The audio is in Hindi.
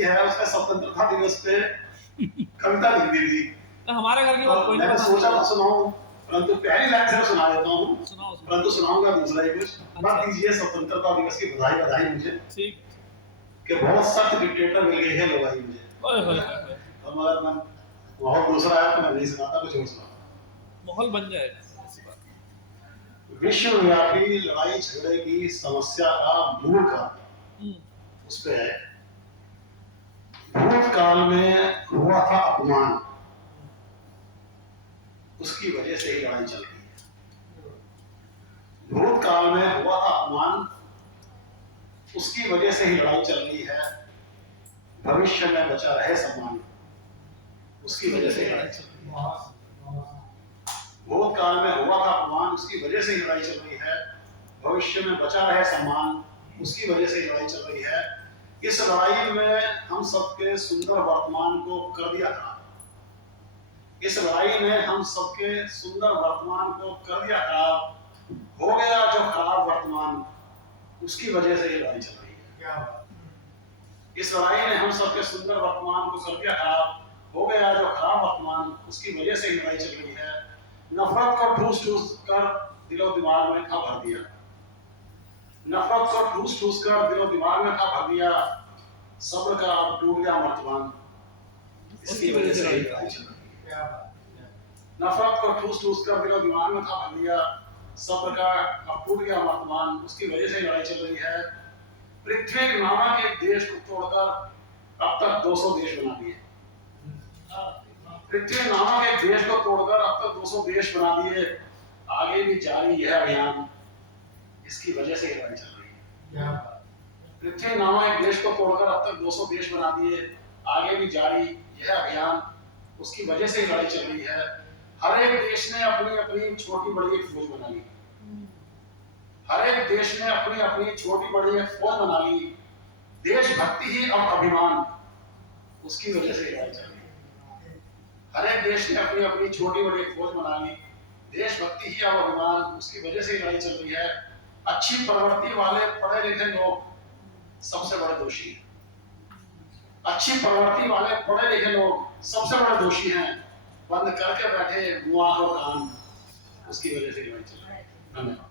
की है, उसने स्वतंत्रता दिवस पे कविता लिख दी थी। तो हमारे घर की बात कोई नहीं मैंने बता सोचा था सुनाऊं, परंतु पहली लाइन सिर्फ सुना देता हूँ, सुनाओ सुनाओ। परंतु सुनाऊंगा दूसरा ही कुछ। मत अच्छा दीजिए स्वतंत्रता दिवस की बधाई बधाई मुझे, ठीक। कि बहुत सख्त डिक्टेटर मिल गई है लोगाई मुझे। ओए होए होए होए। तो मगर मैं बहुत दूसरा है तो मैं नहीं सुनाता, कुछ और सुनाता। माहौल बन जाएगा ऐसी बात। विश्वव्यापी लड़ाई झगड़े की समस्या का मूल कारण हम्म। उस पे है, भूतकाल में हुआ था अपमान, उसकी वजह से ही लड़ाई चल रही है। भूतकाल में हुआ था अपमान, उसकी वजह से ही लड़ाई चल रही है। भविष्य में बचा रहे सम्मान, उसकी वजह से ही लड़ाई चल रही है। भूतकाल में हुआ था अपमान, उसकी वजह से ही लड़ाई चल रही है। भविष्य में बचा रहे सम्मान, उसकी वजह से ही लड़ाई चल रही है। इस लड़ाई में हम सबके सुंदर वर्तमान को कर दिया खराब। इस लड़ाई में हम सबके सुंदर वर्तमान को कर दिया खराब। हो गया जो खराब वर्तमान, उसकी वजह से ये लड़ाई चल रही है। क्या बात। इस लड़ाई ने हम सबके सुंदर वर्तमान को कर दिया खराब। हो गया जो खराब वर्तमान, उसकी वजह से ही लड़ाई चल रही है। नफरत को ठूस ठूस कर दिलो दिमाग में खा भर दिया। नफरत को ठूस ठूस कर दिलो दिमाग में खा भर दिया। सब्र का अब टूट गया मर्तबान, इसकी वजह से ही लड़ाई चल रही है। नफरत को ठूस ठूस कर दिलो दिमाग में खा भर दिया। सब्र का अब टूट गया मर्तबान, उसकी वजह से ही लड़ाई चल रही है। पृथ्वी नामक एक देश को तोड़कर अब तक 200 देश बना दिए। पृथ्वी नामक एक देश को तोड़कर अब तक 200 देश बना दिए। आगे भी जारी यह अभियान, इसकी वजह से लड़ाई चल रही है। पृथ्वी नामक एक देश को तोड़कर अब तक 200 देश बना दिए। आगे भी जारी यह अभियान, उसकी वजह से लड़ाई चल रही है। हर एक देश ने अपनी अपनी छोटी बड़ी एक फौज बना ली। हर एक देश ने अपनी अपनी छोटी बड़ी एक फौज बना ली। देशभक्ति ही अब अभिमान, उसकी वजह से लड़ाई चल रही है। हर एक देश ने अपनी अपनी छोटी बड़ी एक फौज बना ली। देशभक्ति ही अब अभिमान, उसकी वजह से लड़ाई चल रही है। अच्छी प्रवृत्ति वाले पढ़े लिखे लोग सबसे बड़े दोषी हैं। अच्छी प्रवृत्ति वाले पढ़े लिखे लोग सबसे बड़े दोषी हैं। बंद करके बैठे मुंह आंख और कान, उसकी वजह से लड़ाई चल रही है। धन्यवाद।